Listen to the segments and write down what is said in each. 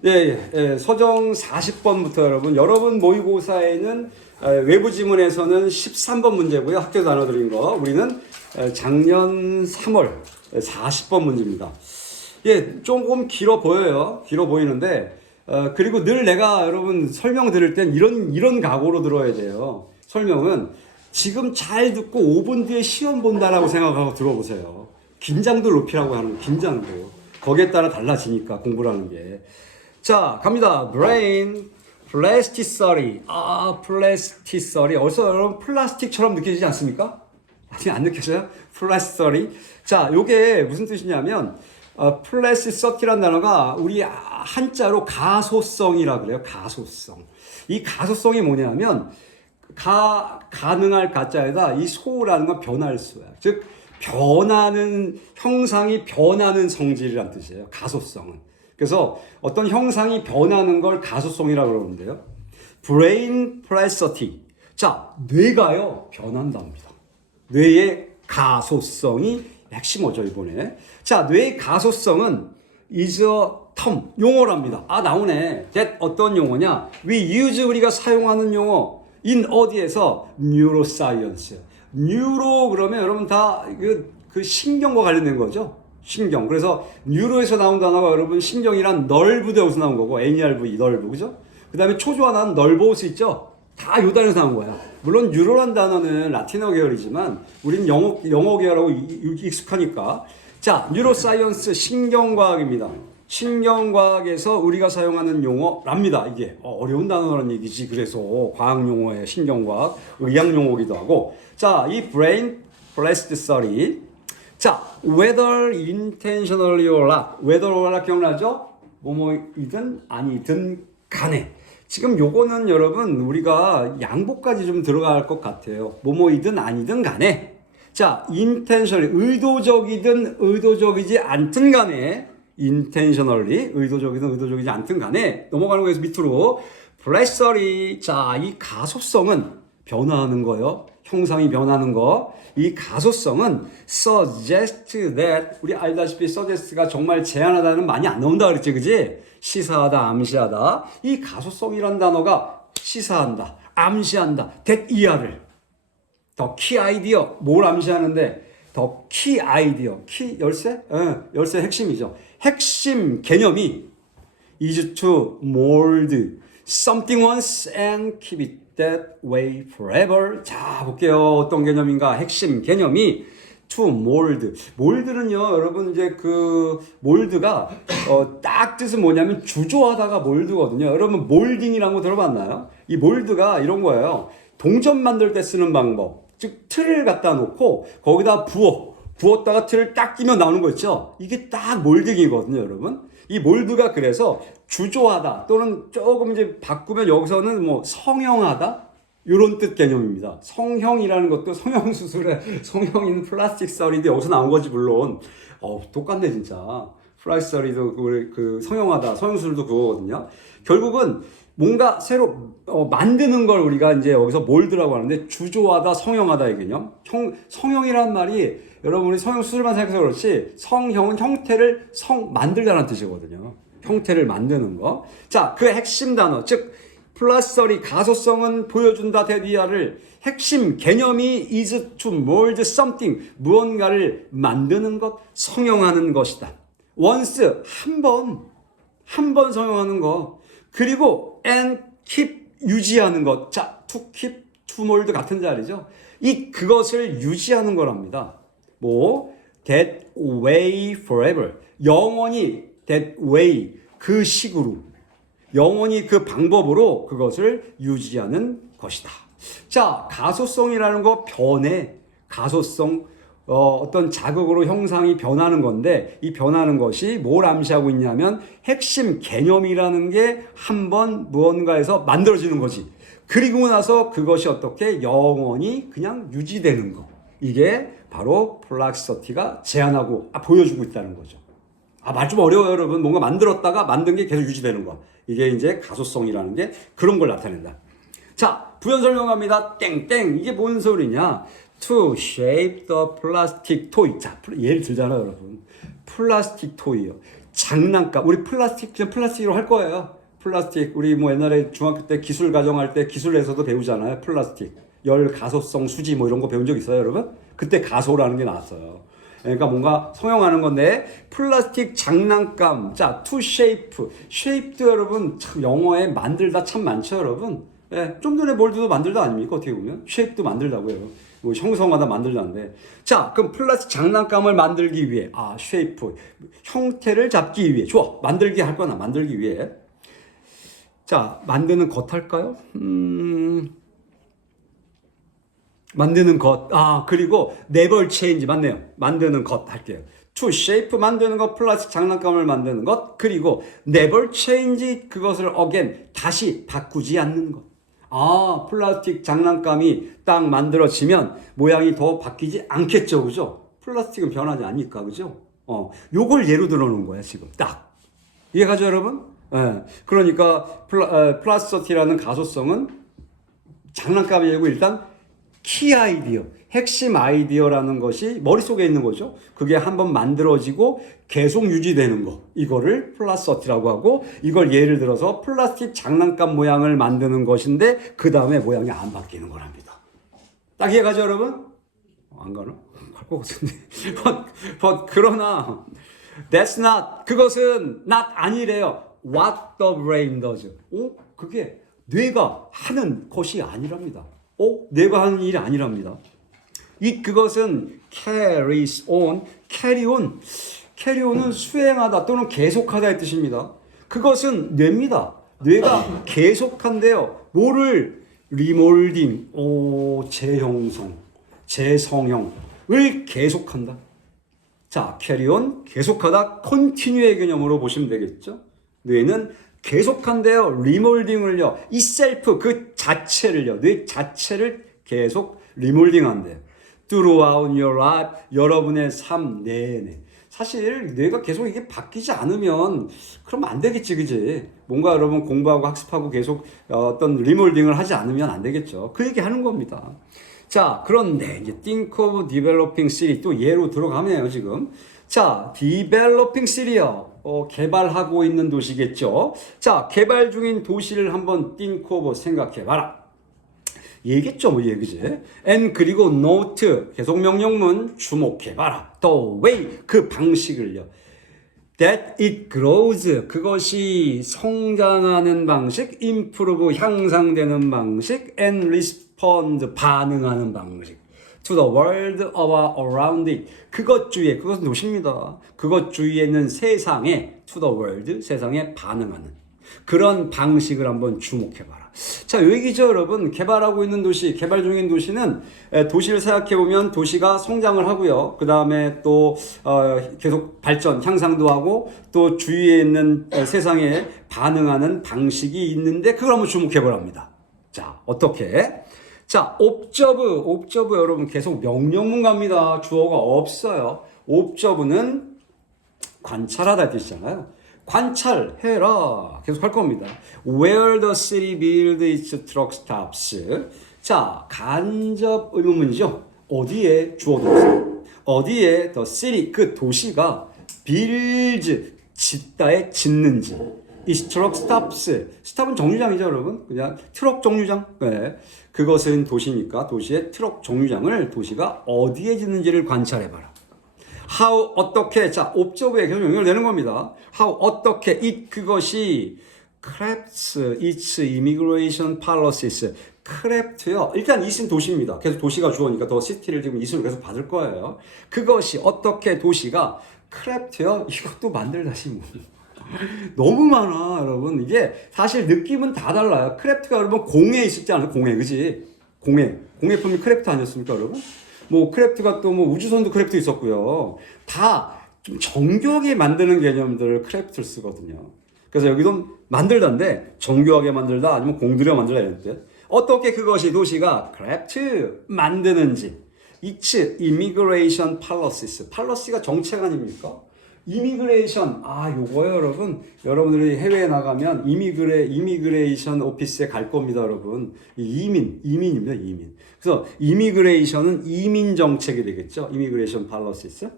서정 40번부터 여러분 모의고사에는 외부 지문에서는 13번 문제고요. 학교 단어 드린 거. 우리는 작년 3월 40번 문제입니다. 조금 길어 보여요. 길어 보이는데, 그리고 늘 내가 여러분 설명 들을 땐 이런 각오로 들어야 돼요. 설명은 지금 잘 듣고 5분 뒤에 시험 본다라고 생각하고 들어보세요. 긴장도 높이라고 하는 거, 긴장도. 거기에 따라 달라지니까 공부라는 게. 자, 갑니다. brain, plasticity. plasticity. 어디서 여러분 플라스틱처럼 느껴지지 않습니까? 아직 안 느껴져요? plasticity. 자, 요게 무슨 뜻이냐면, plasticity라는 단어가 우리 한자로 가소성이라 그래요. 가소성. 이 가소성이 뭐냐면, 가능할 가짜에다 이 소라는 건 변할 수야. 즉, 변하는, 형상이 변하는 성질이란 뜻이에요. 가소성은. 그래서 어떤 형상이 변하는 걸 가소성이라고 그러는데요. brain plasticity. 자, 뇌가요, 변한답니다. 뇌의 가소성이 핵심어죠, 이번에. 자, 뇌의 가소성은 is a term, 용어랍니다. 나오네. that 어떤 용어냐? we use, 우리가 사용하는 용어. in 어디에서? neuroscience. 뉴로 그러면 여러분 다 그 신경과 관련된 거죠. 신경. 그래서 뉴로에서 나온 단어가 여러분 신경이란 널브도 여기서 나온 거고 NERV 널브 그죠? 그 다음에 초조한 널보스 있죠? 다 요 단어에서 나온 거야. 물론 뉴로란 단어는 라틴어 계열이지만 우린 영어 계열하고 익숙하니까. 자, 뉴로사이언스 신경과학입니다. 신경과학에서 우리가 사용하는 용어랍니다. 이게 어려운 단어라는 얘기지. 그래서 과학 용어에 신경과학, 의학 용어기도 하고. 자, 이 brain plasticity. 자, whether intentionally or not. whether or not 기억나죠? 뭐뭐이든 아니든 간에. 지금 요거는 여러분 우리가 양보까지 좀 들어갈 것 같아요. 뭐뭐이든 아니든 간에. 자, intentionally 의도적이든 의도적이지 않든 간에. intentionally 의도적이든 의도적이지 않든 간에 넘어가는 거에서 밑으로 plasticity. 자, 이 가소성은 변화하는 거요. 형상이 변하는 거. 이 가소성은 suggest that 우리 알다시피 suggest가 정말 제안하다는 많이 안 나온다 그랬지, 그지? 시사하다, 암시하다. 이 가소성이란 단어가 시사한다, 암시한다, that 이하를. 더 키 아이디어 뭘 암시하는데? 더 키 아이디어, 키 열쇠? 열쇠 핵심이죠. 핵심 개념이 is to mold something once and keep it that way forever. 자, 볼게요. 어떤 개념인가? 핵심 개념이 to mold. mold는요, 여러분 이제 그 몰드가 딱 뜻은 뭐냐면 주조하다가 몰드거든요. 여러분 몰딩이라는 거 들어봤나요? 이 몰드가 이런 거예요. 동전 만들 때 쓰는 방법. 즉 틀을 갖다 놓고 거기다 부었다가 틀을 딱 끼면 나오는 거 있죠? 이게 딱 몰딩이거든요, 여러분. 이 몰드가 그래서 주조하다 또는 조금 이제 바꾸면 여기서는 뭐 성형하다? 이런 뜻 개념입니다. 성형이라는 것도 성형수술에 성형인 플라스틱 서리도 여기서 나온 거지, 물론. 똑같네, 진짜. 플라스틱 서리도 그 성형하다, 성형수술도 그거거든요. 결국은 뭔가 새로 만드는 걸 우리가 이제 여기서 몰드라고 하는데 주조하다, 성형하다의 개념. 성형이라는 말이 여러분 우리 성형 수술만 생각해서 그렇지 성형은 형태를 만들다라는 뜻이거든요. 형태를 만드는 거. 자, 그 핵심 단어 즉 플라스터리 가소성은 보여준다 대디아를 핵심 개념이 is to mold something 무언가를 만드는 것, 성형하는 것이다. once 한 번 성형하는 거. 그리고 and keep 유지하는 것. 자, to keep, to mold 같은 자리죠. 그것을 유지하는 거랍니다. that way forever. 영원히 that way 그 식으로 영원히 그 방법으로 그것을 유지하는 것이다. 자, 가소성이라는 거 변해. 가소성 어떤 자극으로 형상이 변하는 건데 이 변하는 것이 뭘 암시하고 있냐면 핵심 개념이라는 게 한번 무언가에서 만들어지는 거지. 그리고 나서 그것이 어떻게 영원히 그냥 유지되는 거. 이게 바로 플라스티가 제안하고 보여주고 있다는 거죠. 말 좀 어려워요, 여러분. 뭔가 만들었다가 만든 게 계속 유지되는 거. 이게 이제 가소성이라는 게 그런 걸 나타낸다. 자, 부연 설명합니다. 땡땡. 이게 뭔 소리냐? To shape the plastic toy. 자, 예를 들잖아요, 여러분. 플라스틱 토이요. 장난감. 우리 플라스틱, 그냥 플라스틱으로 할 거예요. 플라스틱. 우리 뭐 옛날에 중학교 때 기술 가정할 때 기술에서도 배우잖아요. 플라스틱. 열 가소성 수지 뭐 이런 거 배운 적 있어요, 여러분? 그때 가소라는 게 나왔어요. 그러니까 뭔가 성형하는 건데 플라스틱 장난감. 자, to shape. shape도 여러분 참 영어에 만들다 참 많죠, 여러분. 예, 좀 전에 몰드도 만들다 아닙니까? 어떻게 보면 shape도 만들다고요. 뭐 형성하다 만들다인데. 자, 그럼 플라스틱 장난감을 만들기 위해 shape 형태를 잡기 위해 좋아. 만들기 할 거나 만들기 위해. 자, 만드는 것 할까요? 만드는 것. 그리고 never change 맞네요. 만드는 것 할게요. to shape 만드는 것, 플라스틱 장난감을 만드는 것, 그리고 never change 그것을 again 다시 바꾸지 않는 것. 플라스틱 장난감이 딱 만들어지면 모양이 더 바뀌지 않겠죠, 그죠? 플라스틱은 변하지 않으니까, 그죠? 요걸 예로 들어 놓은 거야, 지금. 딱. 이해가죠, 여러분? 예. 그러니까 플라스틱이라는 가소성은 장난감이 아니고 일단 키 아이디어, 핵심 아이디어라는 것이 머릿속에 있는 거죠. 그게 한번 만들어지고 계속 유지되는 거. 이거를 플라스틱이라고 하고, 이걸 예를 들어서 플라스틱 장난감 모양을 만드는 것인데 그 다음에 모양이 안 바뀌는 거랍니다. 딱 이해가죠, 여러분? 안 가나? 갈 것 같은데. but 그러나 that's not, 그것은 not 아니래요. What the brain does. 그게 뇌가 하는 것이 아니랍니다. 뇌가 하는 일이 아니랍니다. 그것은 carries on, carry on은 수행하다 또는 계속하다의 뜻입니다. 그것은 뇌입니다. 뇌가 계속한대요. 뭐를 리몰딩, 재형성, 재성형을 계속한다. 자, carry on, 계속하다, continue의 개념으로 보시면 되겠죠. 뇌는 계속한대요. 리몰딩을요. 이 셀프 그 자체를요. 뇌 자체를 계속 리몰딩한대요. throughout your life, 여러분의 삶 내내. 사실 뇌가 계속 이게 바뀌지 않으면 그럼 안 되겠지, 그지? 뭔가 여러분 공부하고 학습하고 계속 어떤 리몰딩을 하지 않으면 안 되겠죠. 그 얘기 하는 겁니다. 자, 그런데 이제 think of developing city 또 예로 들어가네요, 지금. 자, developing city요. 개발하고 있는 도시겠죠. 자, 개발 중인 도시를 한번 think of 생각해봐라. 얘기했죠, 뭐 얘기지. and 그리고 note 계속 명령문 주목해봐라. the way 그 방식을요. that it grows 그것이 성장하는 방식, improve 향상되는 방식, and respond 반응하는 방식. to the world around it. 그것 주위에, 그것은 도시입니다. 그것 주위에 있는 세상에, to the world, 세상에 반응하는 그런 방식을 한번 주목해봐라. 자, 요 얘기죠, 여러분. 개발하고 있는 도시, 개발 중인 도시는 도시를 생각해보면 도시가 성장을 하고요. 그 다음에 또 계속 발전, 향상도 하고 또 주위에 있는 세상에 반응하는 방식이 있는데 그걸 한번 주목해보랍니다. 자, 어떻게? 자, 옵저브 여러분 계속 명령문 갑니다. 주어가 없어요. 옵저브는 관찰하다 뜻이잖아요. 관찰해라. 계속 할 겁니다. Where the city builds its truck stops. 자, 간접 의문문이죠. 어디에 주어 동사. 어디에 the city 그 도시가 builds 짓다에 짓는지. its truck stops. 스탑은 정류장이죠, 여러분. 그냥 트럭 정류장. 네. 그것은 도시니까 도시의 트럭 정류장을 도시가 어디에 짓는지를 관찰해봐라. How 어떻게 자 옵저브에 계속 영향을 내는 겁니다. How 어떻게 it 그것이 crafts its immigration policies. craft요. 일단 it은 도시입니다. 계속 도시가 주어니까 더 city를 지금 it으로 계속 받을 거예요. 그것이 어떻게 도시가 craft요. 이것도 만들다시 뭐. 너무 많아, 여러분. 이게 사실 느낌은 다 달라요. 크래프트가 여러분 공에 있었지 않아요? 공에, 그지? 공예품이 크래프트 아니었습니까, 여러분? 뭐 크래프트가 또 뭐 우주선도 크래프트 있었고요. 다 좀 정교하게 만드는 개념들을 크래프트를 쓰거든요. 그래서 여기도 만들다인데 정교하게 만들다 아니면 공들여 만들다 이럴 때 어떻게 그것이 도시가 크래프트 만드는지. its immigration policies. policy가 정책 아닙니까? 이미그레이션, 요거요, 여러분. 여러분들이 해외에 나가면 이미그레이션 오피스에 갈 겁니다, 여러분. 이민입니다, 이민. 그래서 이미그레이션은 이민 정책이 되겠죠. 이미그레이션 팔러시스.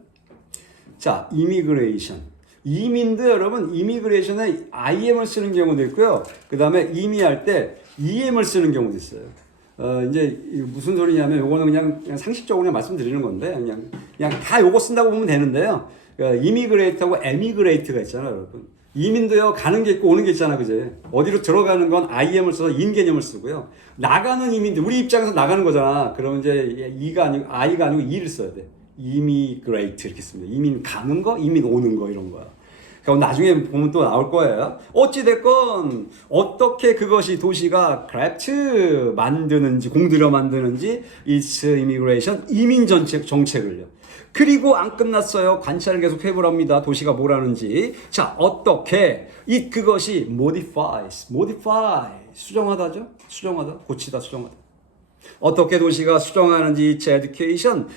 자, 이미그레이션. 이민도 여러분 이미그레이션에 IM을 쓰는 경우도 있고요. 그 다음에 이미할 때 EM을 쓰는 경우도 있어요. 이제 무슨 소리냐면 요거는 그냥 상식적으로 그냥 말씀드리는 건데 그냥 다 요거 쓴다고 보면 되는데요. 이미그레이트하고 에미그레이트가 있잖아요, 여러분. 이민도요 가는 게 있고 오는 게 있잖아, 그제? 어디로 들어가는 건 IM을 써서 인 개념을 쓰고요. 나가는 이민들 우리 입장에서 나가는 거잖아. 그러면 이제 이가 아니고 I가 아니고 E를 써야 돼. 이미그레이트 이렇게 씁니다. 이민 가는 거, 이민 오는 거 이런 거야. 그럼 나중에 보면 또 나올 거예요. 어찌됐건 어떻게 그것이 도시가 그래프트 만드는지 공들여 만드는지 It's Immigration 이민 정책을요. 그리고 안 끝났어요. 관찰을 계속 해보랍니다. 도시가 뭘 하는지. 자, 어떻게 그것이 modify 수정하다죠. 수정하다, 고치다, 수정하다. 어떻게 도시가 수정하는지 education,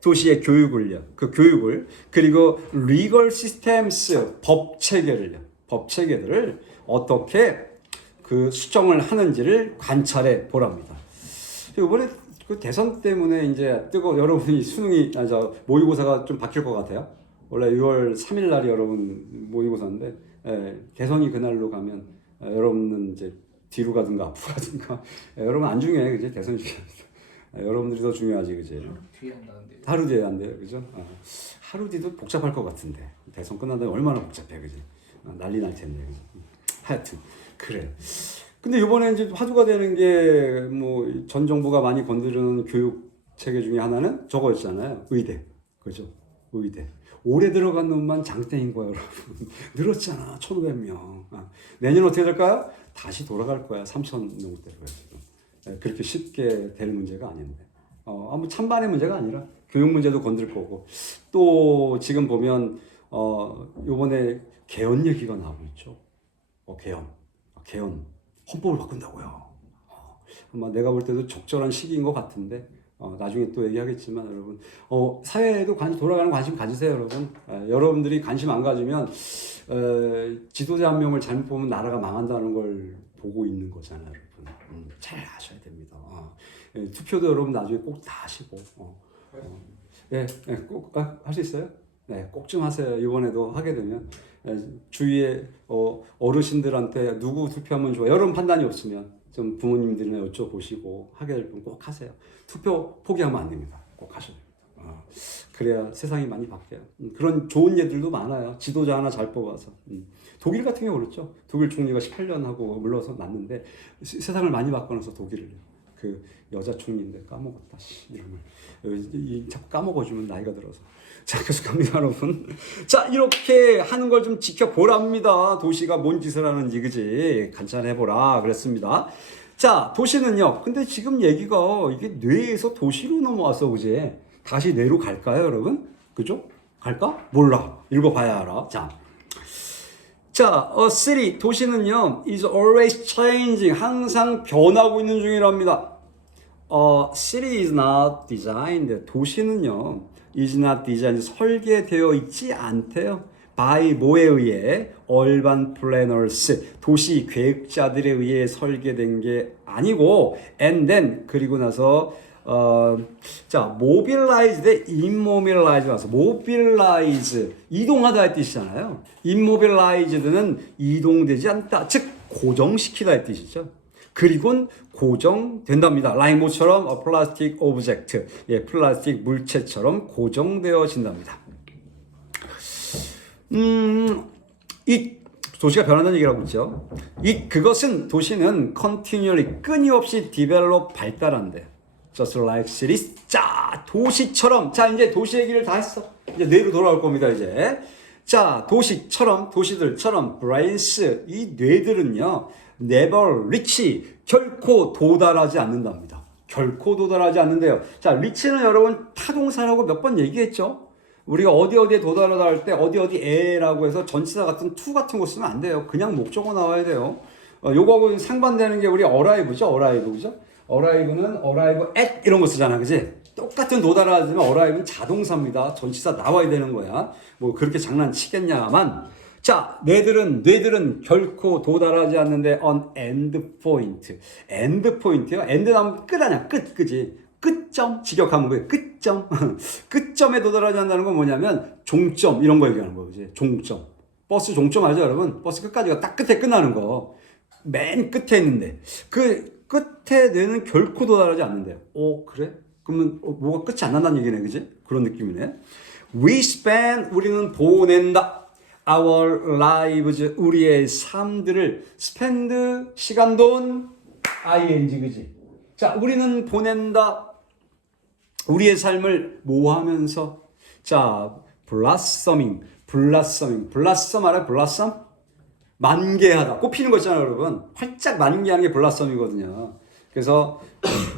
도시의 교육을요. 그 교육을 그리고 legal systems 법 체계들을 어떻게 그 수정을 하는지를 관찰해 보랍니다. 이번에 그 대선 때문에 이제 여러분이 수능이 모의고사가 좀 바뀔 것 같아요. 원래 6월 3일 날이 여러분 모의고사인데 대선이 그날로 가면 여러분은 이제 뒤로 가든가 앞으로 가든가 여러분 안 중요해, 그지? 대선 중요합니다. 여러분들이 더 중요하지, 그지? 하루 뒤에 한다는데. 하루 뒤에 안 돼요, 그죠? 하루 뒤도 복잡할 것 같은데 대선 끝난 다음에 얼마나 복잡해, 그지? 난리 날 텐데, 그지? 하여튼 그래. 근데 이번에 이제 화두가 되는 게 뭐 전 정부가 많이 건드리는 교육 체계 중에 하나는 저거였잖아요. 의대, 그죠? 의대. 올해 들어간 놈만 장땡인 거야, 여러분. 늘었잖아, 1,500명. 내년 어떻게 될까요? 다시 돌아갈 거야, 3,000명대로. 그렇게 쉽게 될 문제가 아닌데. 아무 찬반의 문제가 아니라 교육 문제도 건들 거고. 또 지금 보면 요번에 개헌 얘기가 나오고 있죠. 개헌. 헌법을 바꾼다고요. 아마 내가 볼 때도 적절한 시기인 것 같은데 나중에 또 얘기하겠지만 여러분 사회에도 돌아가는 관심 가지세요, 여러분. 여러분들이 관심 안 가지면 지도자 한 명을 잘못 보면 나라가 망한다는 걸 보고 있는 거잖아요, 여러분. 잘 아셔야 됩니다. 투표도 여러분 나중에 꼭 다 하시고 꼭 할 수 있어요? 네, 꼭 좀 하세요. 이번에도 하게 되면 주위에 어르신들한테 누구 투표하면 좋아, 여러분 판단이 없으면 좀 부모님들이나 여쭤보시고 하게 될 분 꼭 하세요. 투표 포기하면 안 됩니다. 꼭 하셔야 됩니다. 그래야 세상이 많이 바뀌어요. 그런 좋은 예들도 많아요. 지도자 하나 잘 뽑아서. 독일 같은 경우 그렇죠. 독일 총리가 18년 하고 물러서 났는데 세상을 많이 바꿔놔서 독일을요. 그 여자 총리인데 까먹었다, 이름을. 자꾸 까먹어주면 나이가 들어서. 자, 계속 갑니다, 여러분. 자, 이렇게 하는 걸 좀 지켜보랍니다. 도시가 뭔 짓을 하는지, 그지? 관찰해보라. 그랬습니다. 자, 도시는요. 근데 지금 얘기가 이게 뇌에서 도시로 넘어와서, 그지? 다시 뇌로 갈까요, 여러분? 그죠? 갈까? 몰라. 읽어봐야 알아. 자, a city, 도시는요, is always changing. 항상 변하고 있는 중이랍니다. City is not designed. 도시는요, is not designed. 설계되어 있지 않대요. by 뭐에 의해? urban planners. 도시 계획자들에 의해 설계된 게 아니고, and then, 그리고 나서, mobilize 대 immobilize 와서, mobilize, 이동하다의 뜻이잖아요. immobilized는 이동되지 않다. 즉, 고정시키다의 뜻이죠. 그리고는 고정된답니다. like 모처럼 a plastic object, 플라스틱 물체처럼 고정되어진답니다. 이 도시가 변한다는 얘기를 하고 있죠. 그것은 도시는 continually 끊임없이 develop 발달한대. just like cities. 자, 도시처럼. 자, 이제 도시 얘기를 다 했어. 이제 뇌로 돌아올 겁니다, 이제. 자, 도시들처럼 brains, 이 뇌들은요, never reach, 결코 도달하지 않는답니다. 결코 도달하지 않는데요. 자, reach는 여러분 타동사라고 몇 번 얘기했죠. 우리가 어디에 도달하다 할 때 어디에라고 해서 전치사 같은 to 같은 거 쓰면 안 돼요. 그냥 목적어 나와야 돼요. 요거하고 상반되는 게 우리 arrive죠. 그죠? arrive는 arrive at 이런 거 쓰잖아, 그지? 똑같은 도달하지만 arrive는 자동사입니다. 전치사 나와야 되는 거야. 뭐 그렇게 장난치겠냐만. 자, 뇌들은 결코 도달하지 않는데 on end point. end point요. end 나면 끝 아니야. 그지? 끝점. 직역하면 뭐예요? 끝점. 끝점에 도달하지 않는다는 건 뭐냐면 종점 이런 거 얘기하는 거예요. 그지? 종점. 버스 종점 알죠, 여러분? 버스 끝까지가 딱 끝에 끝나는 거. 맨 끝에 있는데 그 끝에 내는 결코 도달하지 않는데요. 오, 그래? 그러면 뭐가 끝이 안 난다는 얘기네, 그지? 그런 느낌이네. We spend, 우리는 보낸다. Our lives, 우리의 삶들을 spend, 시간, 돈, ing, 그지? 자, 우리는 보낸다. 우리의 삶을 뭐 하면서? 자, blossoming, blossom 알아요? blossom? 만개하다. 꽃피는 거 있잖아요, 여러분. 활짝 만개하는 게 블라썸이거든요. 그래서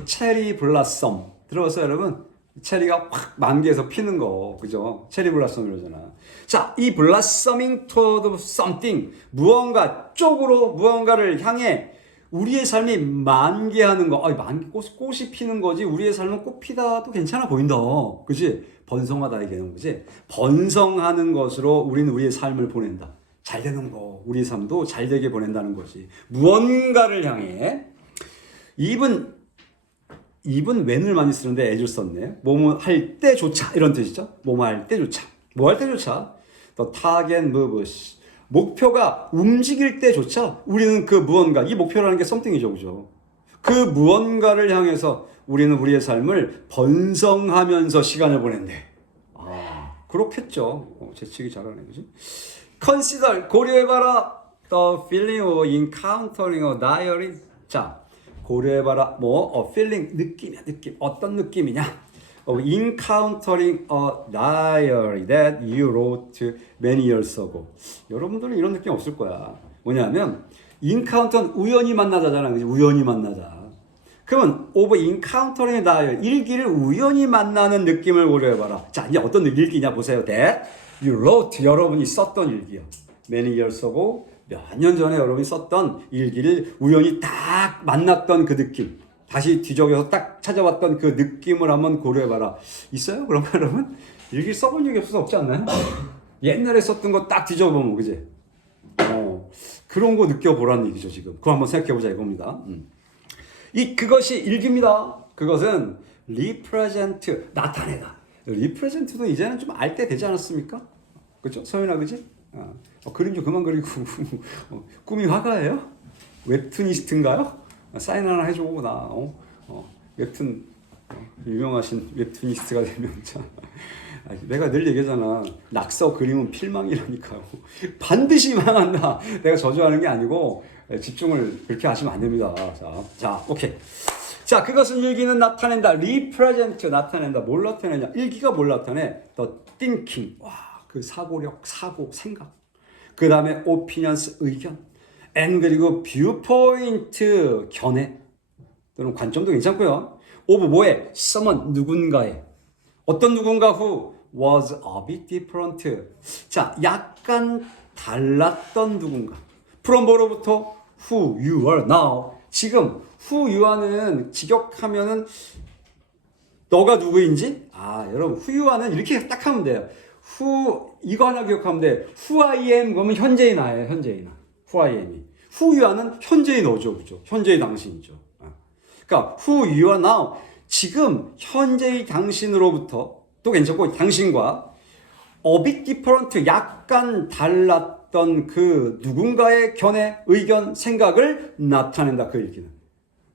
체리 블라썸 들어봤어요, 여러분? 체리가 확 만개해서 피는 거, 그죠? 체리 블라썸 이러잖아. 자, 이 blossoming toward something, 무언가 쪽으로, 무언가를 향해 우리의 삶이 만개하는 거. 꽃이 피는 거지. 우리의 삶은 꽃 피다도 괜찮아 보인다. 그지? 번성하다 얘기하는 거지. 번성하는 것으로 우리는 우리의 삶을 보낸다. 잘 되는 거, 우리 삶도 잘 되게 보낸다는 거지. 무언가를 향해. 입은 when을 많이 쓰는데 as를 썼네. 뭐뭐 할 때조차 이런 뜻이죠. 뭐뭐 할 때조차. 뭐 할 때조차. The target moves. 목표가 움직일 때조차 우리는 그 무언가, 이 목표라는 게 something이죠, 그죠? 그 무언가를 향해서 우리는 우리의 삶을 번성하면서 시간을 보낸대. 그렇겠죠. 재치기 잘하네, 그지? Consider, 고려해봐라. The feeling of encountering a diary. 자, 고려해봐라. a feeling, 느낌이야, 느낌. 어떤 느낌이냐? Of encountering a diary that you wrote many years ago. 여러분들은 이런 느낌 없을 거야. 뭐냐면, encounter는 우연히 만나자잖아, 그지? 우연히 만나자. 그러면 of encountering a diary, 일기를 우연히 만나는 느낌을 고려해봐라. 자, 이제 어떤 일기냐 보세요. That you wrote, 여러분이 썼던 일기요. Many years ago, 몇 년 전에 여러분이 썼던 일기를 우연히 딱 만났던 그 느낌. 다시 뒤적여서 딱 찾아왔던 그 느낌을 한번 고려해봐라. 있어요? 그런 거 여러분? 일기 써본 적이 없어서 없지 않나요? 옛날에 썼던 거 딱 뒤져보면, 그지? 그런 거 느껴보라는 얘기죠, 지금. 그거 한번 생각해보자 이겁니다. 그것이 일기입니다. 그것은 represent, 나타내다. 리프레젠트도 이제는 좀 알 때 되지 않았습니까? 그죠? 서윤아, 그지? 그림 좀 그만 그리고 꿈이 화가예요? 웹툰이스트인가요? 사인 하나 해줘. 나 웹툰 유명하신 웹툰이스트가 되면 자, 내가 늘 얘기하잖아. 낙서 그림은 필망이라니까요. 반드시 망한다. 내가 저주하는 게 아니고 집중을 그렇게 하시면 안 됩니다. 자, 오케이. 자, 그것은 일기는 나타낸다. represent, 나타낸다. 뭘 나타내냐? 일기가 뭘 나타내? The thinking. 와, 그 사고력, 사고, 생각. 그 다음에 opinions, 의견. and 그리고 viewpoint, 견해. 또는 관점도 괜찮고요. of 뭐에? someone, 누군가에. 어떤 누군가 who was a bit different. 자, 약간 달랐던 누군가. from 뭐로부터? who you are now. 지금 who you are는 직역하면은 너가 누구인지? 여러분 who you are는 이렇게 딱 하면 돼요. who 이거 하나 기억하면 돼. who I am 그러면 현재의 나예요. 현재의 나. who I am이. who you are는 현재의 너죠. 그죠? 현재의 당신이죠. 그러니까 who you are now 지금 현재의 당신으로부터 또 괜찮고 당신과 a bit different 약간 달랐던 그 누군가의 견해, 의견, 생각을 나타낸다. 그 일기는.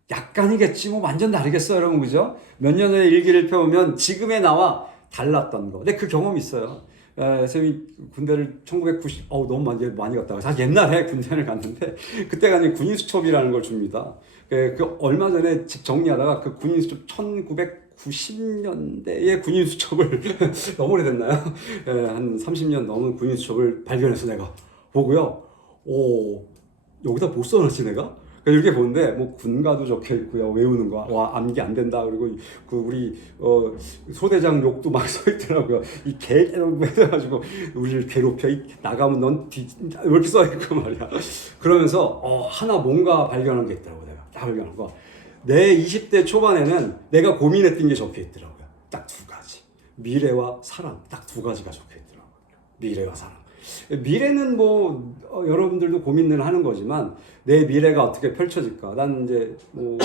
약간이겠지 뭐 완전 다르겠어요, 여러분. 그죠? 몇 년 전에 일기를 펴보면 지금의 나와 달랐던 거. 근데 그 경험이 있어요. 쌤이 군대를 1990, 너무 많이 갔다가 사실 옛날에 군대를 갔는데 그때가 이제 군인수첩이라는 걸 줍니다. 그 얼마 전에 집 정리하다가 그 군인수첩 1990년대의 군인수첩을 너무 오래됐나요? 한 30년 넘은 군인수첩을 발견해서 내가 보고요. 여기다 못 써놨지 내가? 이렇게 보는데 뭐 군가도 적혀 있고요. 외우는 거. 와, 암기 안 된다. 그리고 그 우리 소대장 욕도 막 써 있더라고요. 이 개라고 해가지고 우리를 괴롭혀. 나가면 넌 이렇게 써 있고 말이야. 그러면서 하나 뭔가 발견한 게 있더라고. 내가 다 발견한 거. 내 20대 초반에는 내가 고민했던 게 적혀 있더라고요. 딱 두 가지. 미래와 사랑. 딱 두 가지가 적혀 있더라고요. 미래와 사랑. 미래는 뭐 여러분들도 고민을 하는 거지만 내 미래가 어떻게 펼쳐질까. 난 이제 뭐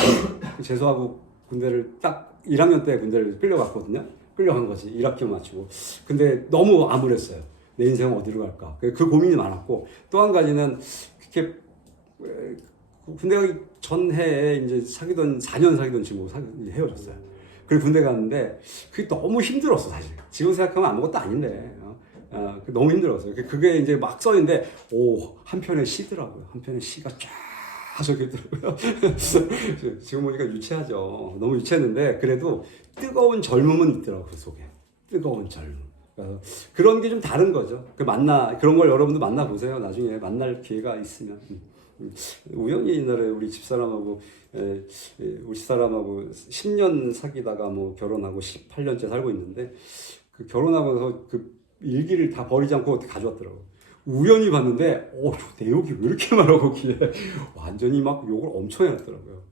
재수하고 군대를 딱 1학년 때 군대를 끌려갔거든요. 끌려간 거지. 1학기 마치고. 근데 너무 암울했어요. 내 인생은 어디로 갈까? 그 고민이 많았고, 또 한 가지는 이렇게 군대 가기 전해에 이제 4년 사귀던 친구가 헤어졌어요. 그리고 군대 갔는데 그게 너무 힘들었어, 사실. 지금 생각하면 아무것도 아닌데. 너무 힘들었어요. 그게 이제 막 써있는데, 한편의 시더라고요. 한편의 시가 쫙 적혀있더라고요. 지금 보니까 유치하죠. 너무 유치했는데, 그래도 뜨거운 젊음은 있더라고요, 그 속에. 뜨거운 젊음. 그런 게 좀 다른 거죠. 그런 걸 여러분도 만나보세요. 나중에 만날 기회가 있으면. 우연히 옛날에 우리 집사람하고 10년 사귀다가 뭐 결혼하고 18년째 살고 있는데, 그 결혼하고서 그 일기를 다 버리지 않고 가져왔더라고. 우연히 봤는데, 내욕이 왜 이렇게 많아, 거기에. 완전히 막 욕을 엄청 해놨더라고요.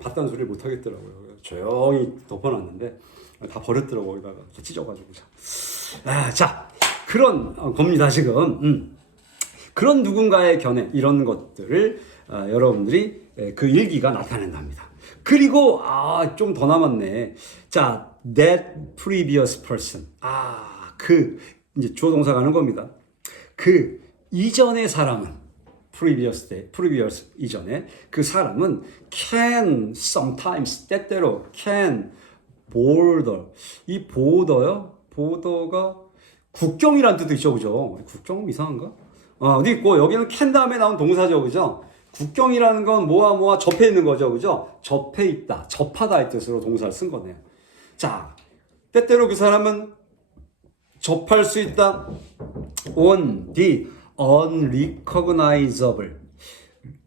봤다는 소리를 못 하겠더라고요. 조용히 덮어놨는데, 다 버렸더라고, 거기다가. 찢어가지고. 자, 그런 겁니다, 지금. 그런 누군가의 견해, 이런 것들을 여러분들이 그 일기가 나타낸답니다. 그리고, 좀 더 남았네. 자, that previous person. 이제 주어 동사가 하는 겁니다. 그 이전의 사람은, previous 이전에 그 사람은 can sometimes, 때때로 can border. 이 border가 국경이라는 뜻도 있죠, 그죠? 국경은 이상한가? 어디 있고, 여기는 can 다음에 나온 동사죠, 그죠? 국경이라는 건 뭐와 접해 있는 거죠, 그죠? 접해 있다, 접하다의 뜻으로 동사를 쓴 거네요. 자, 때때로 그 사람은 접할 수 있다. on the unrecognizable.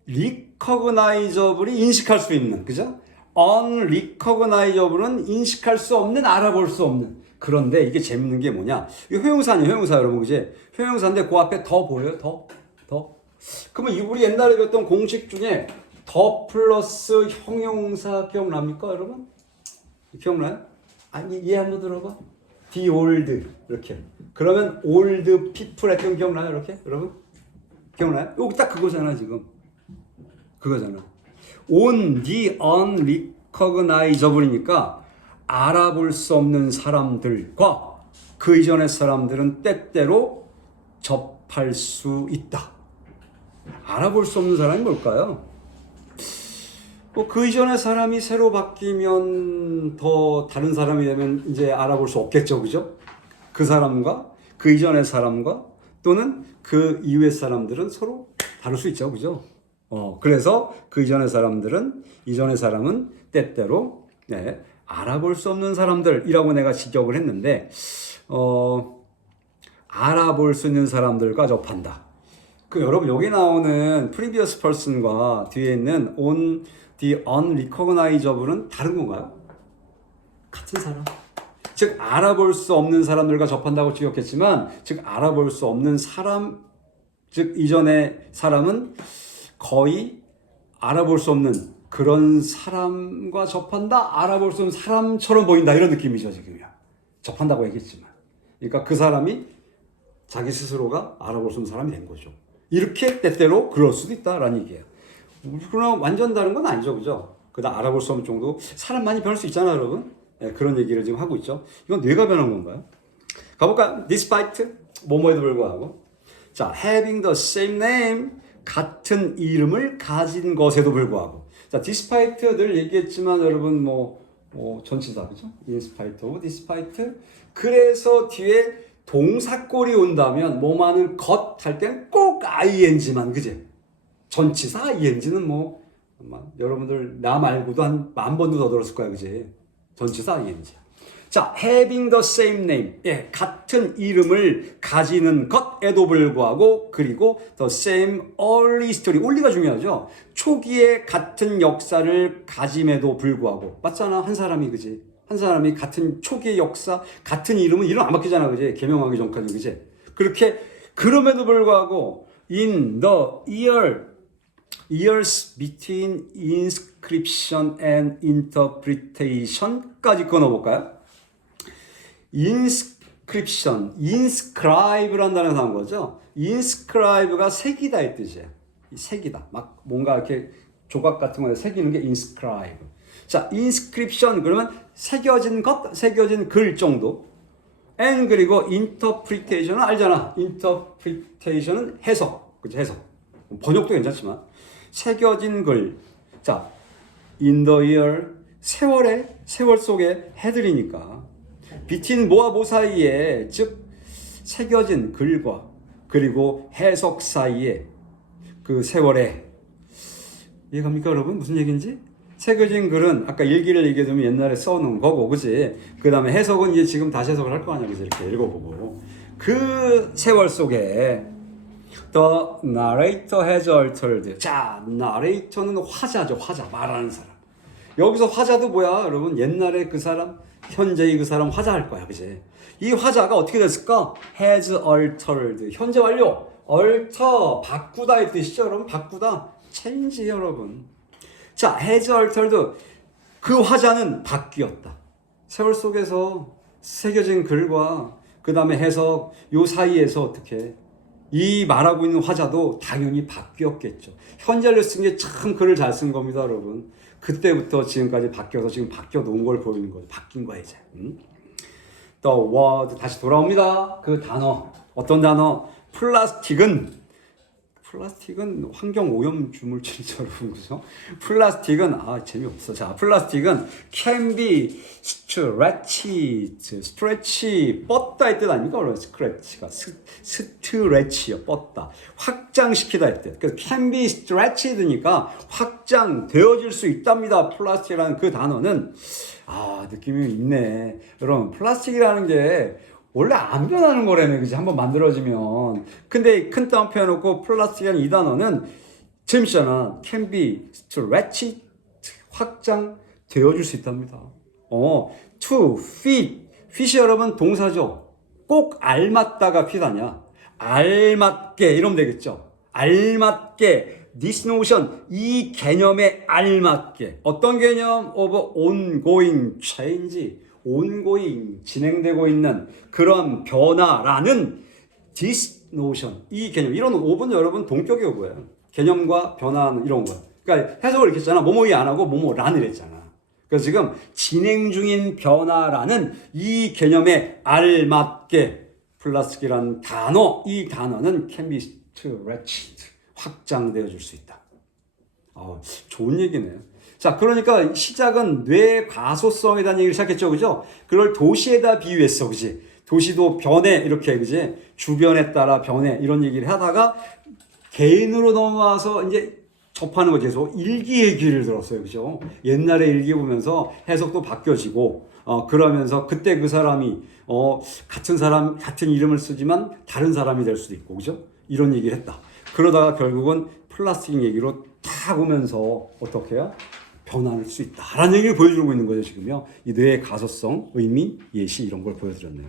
recognizable이 인식할 수 있는, 그죠? unrecognizable은 인식할 수 없는, 알아볼 수 없는. 그런데 이게 재밌는 게 뭐냐? 이거 회용사 아니에요, 회용사 여러분, 그지? 회용사인데 그 앞에 더 보여요, 더. 그러면 우리 옛날에 배웠던 공식 중에 더 플러스 형용사 기억납니까, 여러분? 기억나요? 얘 한번 들어봐. the old 이렇게. 그러면 old people 했던 기억나요, 이렇게? 여러분? 기억나요? 여기 딱 그거잖아, 지금. 그거잖아. on the unrecognizable이니까 알아볼 수 없는 사람들과 그 이전의 사람들은 때때로 접할 수 있다. 알아볼 수 없는 사람이 뭘까요? 그 이전의 사람이 새로 바뀌면 더 다른 사람이 되면 이제 알아볼 수 없겠죠, 그죠? 그 사람과 그 이전의 사람과 또는 그 이후의 사람들은 서로 다를 수 있죠, 그죠? 그래서 그 이전의 사람은 때때로 알아볼 수 없는 사람들이라고 내가 지적을 했는데, 알아볼 수 있는 사람들과 접한다. 여러분, 여기 나오는 previous person과 뒤에 있는 on the unrecognizable은 다른 건가요? 같은 사람. 즉, 알아볼 수 없는 사람들과 접한다고 지적했지만, 즉, 알아볼 수 없는 사람, 즉, 이전의 사람은 거의 알아볼 수 없는 그런 사람과 접한다, 알아볼 수 없는 사람처럼 보인다, 이런 느낌이죠, 지금이야. 접한다고 얘기했지만. 그러니까 그 사람이 자기 스스로가 알아볼 수 없는 사람이 된 거죠. 이렇게 때때로 그럴 수도 있다라는 얘기예요. 그러나 완전 다른 건 아니죠, 그죠? 그다 알아볼 수 없는 정도. 사람 많이 변할 수 있잖아요, 여러분. 그런 얘기를 지금 하고 있죠. 이건 뇌가 변한 건가요? 가볼까? Despite, 뭐뭐에도 불구하고. 자, having the same name, 같은 이름을 가진 것에도 불구하고. 자, despite 늘 얘기했지만 여러분 전치사, 그죠? in spite of, despite. 그래서 뒤에 동사꼴이 온다면 뭐만은 것 할 때는 꼭 ing만, 그지? 전치사 ing는 여러분들 나 말고도 한 10,000번도 더 들었을 거야, 그지? 전치사 ing. 자, having the same name, 같은 이름을 가지는 것에도 불구하고, 그리고 the same early history, early가 중요하죠. 초기에 같은 역사를 가짐에도 불구하고, 맞잖아, 한 사람이, 그지? 한 사람이 같은 초기의 역사, 같은 이름은 이름 안 바뀌잖아, 그지? 개명하기 전까지, 그지? 그렇게, 그럼에도 불구하고, in the years between inscription and interpretation까지 끊어볼까요? inscribe란 단어가 나온 거죠. inscribe가 새기다 이 뜻이에요. 새기다. 막 뭔가 이렇게 조각 같은 거에 새기는 게 inscribe. 자, inscription 그러면 새겨진 것, 새겨진 글 정도. and 그리고 interpretation은 알잖아. interpretation은 해석. 그치, 해석. 번역도 괜찮지만. 새겨진 글. 자, in the year. 세월 속에 해드리니까. between 뭐와 뭐 사이에, 즉, 새겨진 글과 그리고 해석 사이에 그 세월에. 이해갑니까, 여러분? 무슨 얘기인지? 새겨진 글은 아까 일기를 얘기해두면 옛날에 써놓은 거고, 그지? 그 다음에 해석은 이제 지금 다시 해석을 할 거 아니야, 그지? 이렇게 읽어보고. 그 세월 속에 The narrator has altered. 자, narrator는 화자죠, 화자. 말하는 사람. 여기서 화자도 뭐야, 여러분? 옛날에 그 사람, 현재의 그 사람 화자할 거야, 그지? 이 화자가 어떻게 됐을까? has altered. 현재 완료. alter, 바꾸다의 뜻이죠, 여러분? 바꾸다. change, 여러분. 자, has altered. 그 화자는 바뀌었다. 세월 속에서 새겨진 글과 그 다음에 해석, 요 사이에서 어떻게 이 말하고 있는 화자도 당연히 바뀌었겠죠. 현재를 쓴 게 참 글을 잘 쓴 겁니다, 여러분. 그때부터 지금까지 바뀌어서 지금 바뀌어 놓은 걸 보이는 거죠. 바뀐 거야, 이제. The word 다시 돌아옵니다. 그 단어. 어떤 단어? 플라스틱은 환경 오염 주물질이죠, 여러분. 그죠? 플라스틱은 재미없어. 자, 플라스틱은 can be stretched, 뻗다 의 뜻 아닙니까? 원래 스크래치가 스트레치요, 뻗다. 확장시키다 의 뜻. 그래서 can be stretched니까 확장되어질 수 있답니다. 플라스틱이라는 그 단어는 느낌이 있네. 여러분, 플라스틱이라는 게 원래 안 변하는 거라네, 그지? 한번 만들어지면. 근데 큰 따옴 펴놓고 플라스틱이라는 이 단어는 재밌잖아. can be stretched, 확장되어줄 수 있답니다. to fit. fit이 여러분 동사죠. 꼭 알맞다가 fit 아니야. 알맞게 이러면 되겠죠. 알맞게. this notion, 이 개념에 알맞게. 어떤 개념? of ongoing change. ongoing, 진행되고 있는 그런 변화라는 this notion, 이 개념. 이런 오분 여러분 동격이 오고요. 개념과 변화는 이런 거야. 그러니까 해석을 이렇게 했잖아. 뭐뭐이 안 하고 뭐뭐란을 했잖아. 그래서 지금 진행 중인 변화라는 이 개념에 알맞게 플라스틱이라는 단어, 이 단어는 can be stretched, 확장되어 줄 수 있다. 좋은 얘기네요. 자, 그러니까 시작은 뇌 가소성에 대한 얘기를 시작했죠, 그죠? 그걸 도시에다 비유했어, 그지? 도시도 변해, 이렇게, 그지? 주변에 따라 변해, 이런 얘기를 하다가 개인으로 넘어와서 이제 접하는 거 계속 일기 얘기를 들었어요, 그죠? 옛날에 일기 보면서 해석도 바뀌어지고, 그러면서 그때 그 사람이, 같은 사람, 같은 이름을 쓰지만 다른 사람이 될 수도 있고, 그죠? 이런 얘기를 했다. 그러다가 결국은 플라스틱 얘기로 탁 오면서 어떻게 해요? 변화할 수 있다라는 얘기를 보여주고 있는 거죠, 지금요. 이 뇌의 가소성, 의미, 예시 이런 걸 보여드렸네요.